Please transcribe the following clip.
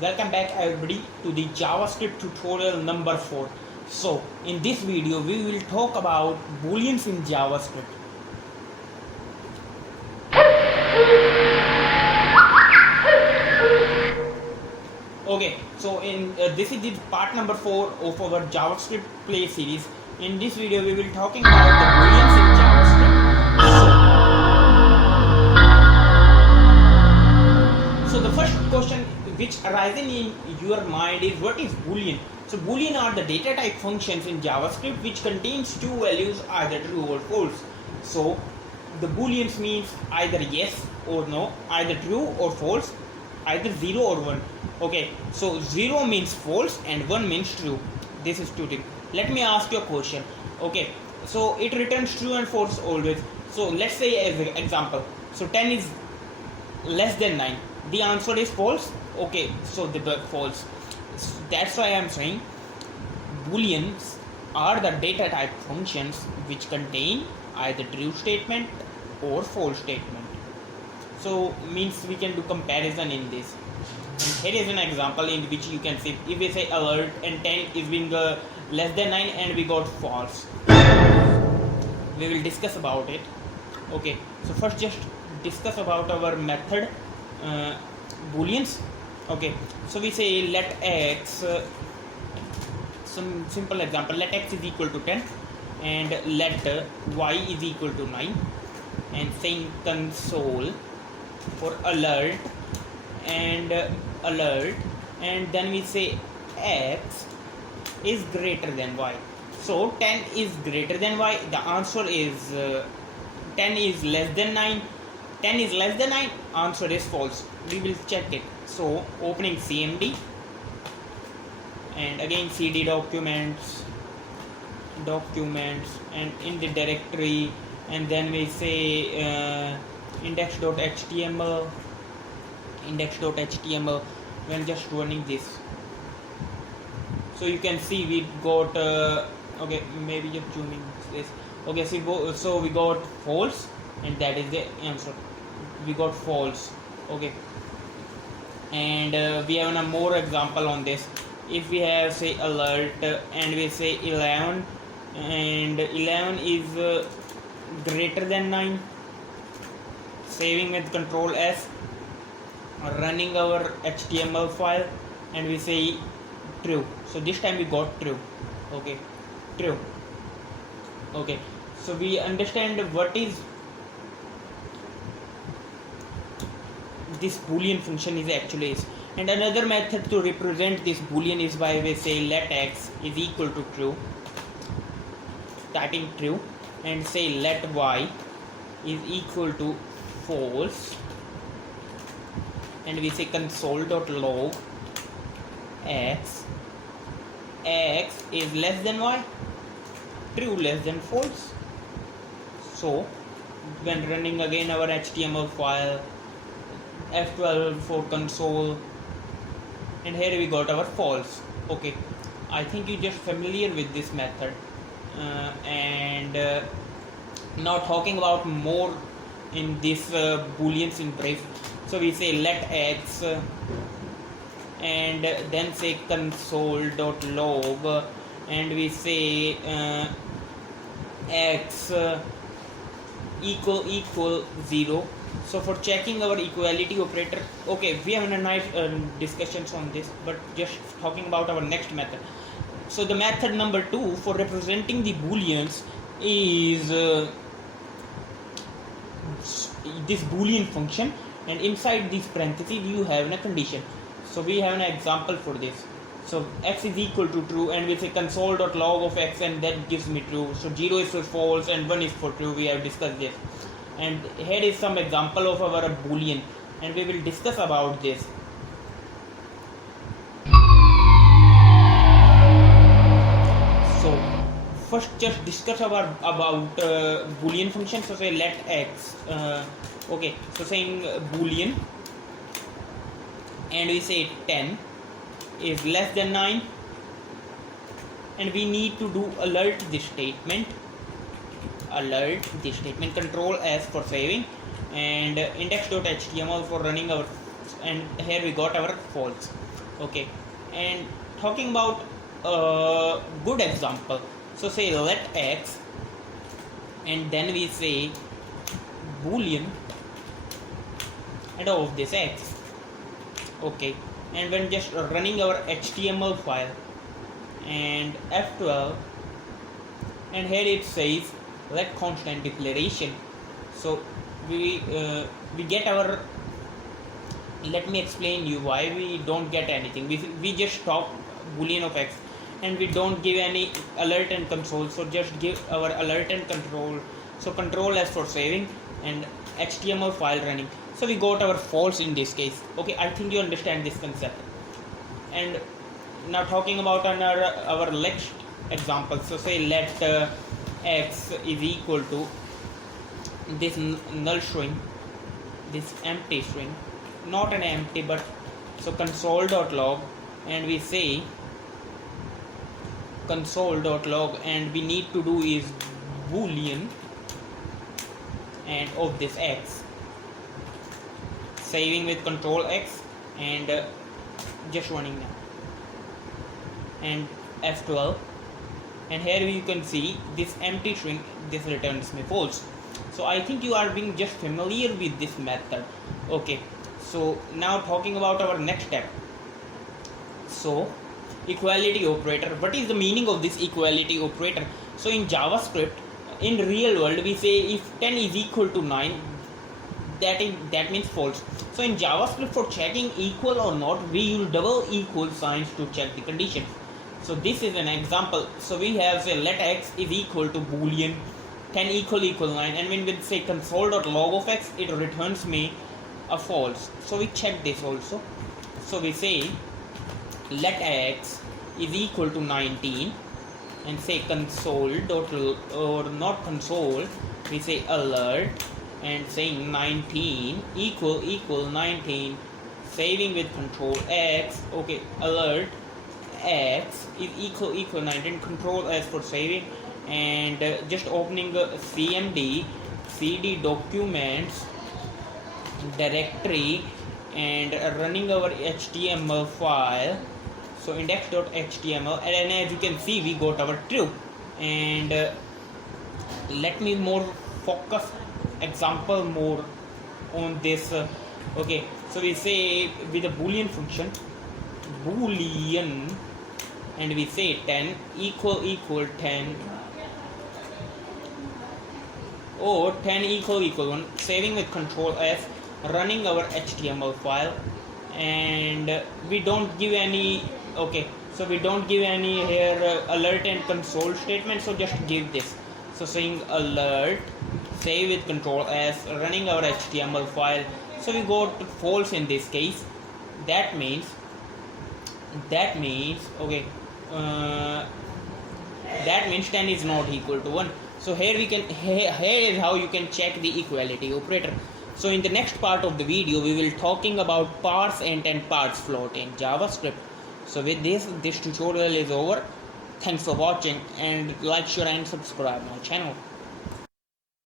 Welcome back everybody to the JavaScript tutorial number 4. So in this video we will talk about booleans in JavaScript. Okay, so in this is the part number 4 of our JavaScript play series. In this video we will talking about the booleans in JavaScript. So the first question which arising in your mind is, what is boolean? So boolean are the data type functions in JavaScript which contains two values, either true or false. So the booleans means either yes or no, either true or false, either 0 or 1. Okay, so 0 means false and 1 means true. This is two things. Let me ask you a question. Okay, so it returns true and false always. So let's say as an example, so 10 is less than 9. The answer is false. Okay, so the false. That's why I am saying booleans are the data type functions which contain either true statement or false statement. So means we can do comparison in this. And here is an example in which you can see, if we say alert and 10 is being less than 9 and we got false. We will discuss about it. Okay, so first just discuss about our method booleans. Okay, so we say let x, some simple example, let x is equal to 10 and let y is equal to 9, and saying console for alert, and then we say x is greater than y. So 10 is greater than y. The answer is 10 is less than 9. 10 is less than 9. Answer is false. We will check it. So opening CMD and again cd documents, and in the directory, and then we say index.html. When just running this, so you can see we got okay, maybe just zooming this. Okay, so we got false, and that is the answer. We got false. Okay, and we have a more example on this. If we have say alert and we say 11 and 11 is greater than 9, saving with control S, running our HTML file, and we say true. So this time we got true. Okay, true. Okay, so we understand what is this boolean function is actually is. And another method to represent this boolean is by we say let x is equal to true, typing true, and say let y is equal to false, and we say console.log x is less than y, true less than false. So when running again our HTML file, F12 for console, and here we got our false. Okay, I think you just familiar with this method, and now talking about more in this booleans in brief. So we say let x and then say console.log, and we say x equal 0. So for checking our equality operator, okay, we have a nice discussions on this, but just talking about our next method. So the method number 2 for representing the booleans is this boolean function, and inside this parenthesis you have a condition. So we have an example for this. So x is equal to true, and we say console.log of x, and that gives me true. So 0 is for false and 1 is for true. We have discussed this. And here is some example of our boolean, and we will discuss about this. So first just discuss about boolean function. So say let x, okay, so saying boolean, and we say 10 is less than 9, and we need to do alert this statement, control S for saving, and index.html for running our, and here we got our false. Okay, and talking about a good example, so say let x, and then we say boolean and of this x. Okay, and when just running our HTML file and F12, and here it says let constant declaration. So we get our, let me explain you why we don't get anything. We just stop boolean of x, and we don't give any alert and console, so just give our alert and control. So control as for saving and HTML file running. So we got our false in this case. Okay, I think you understand this concept. And now talking about our next example, so say let x is equal to this null string, this empty string, not an empty but, so console.log, and we say console.log, and we need to do is boolean and of this x, saving with control x and just running now, and F12, and here you can see this empty string, this returns me false. So I think you are being just familiar with this method. Okay, so now talking about our next step, so equality operator. What is the meaning of this equality operator? So in JavaScript, in real world, we say if 10 is equal to 9, that means false. So in JavaScript, for checking equal or not, we use double equal signs to check the condition. So this is an example. So we have say let x is equal to boolean 10 equal 9, and when we say console.log of x, it returns me a false. So we check this also. So we say let x is equal to 19, and say console dot, or not console, we say alert and saying 19 equal 19, saving with control x. Okay, alert x is equal 19, control s for saving, and just opening cmd cd documents directory and running our HTML file, so index.html, and as you can see we got our true. And let me more focus example more on this. Okay, so we say with a boolean function boolean, and we say 10 equal 10, or 10 equal 1, saving with control F, running our HTML file, and we don't give any, okay, so we don't give any here alert and console statement, so just give this. So saying alert, save with control S, running our HTML file, so we got false in this case. That means okay, that means 10 is not equal to 1. So here we can, here is how you can check the equality operator. So in the next part of the video, we will talking about parse int and parse float in JavaScript. So with this tutorial is over. Thanks for watching, and like, share and subscribe my channel.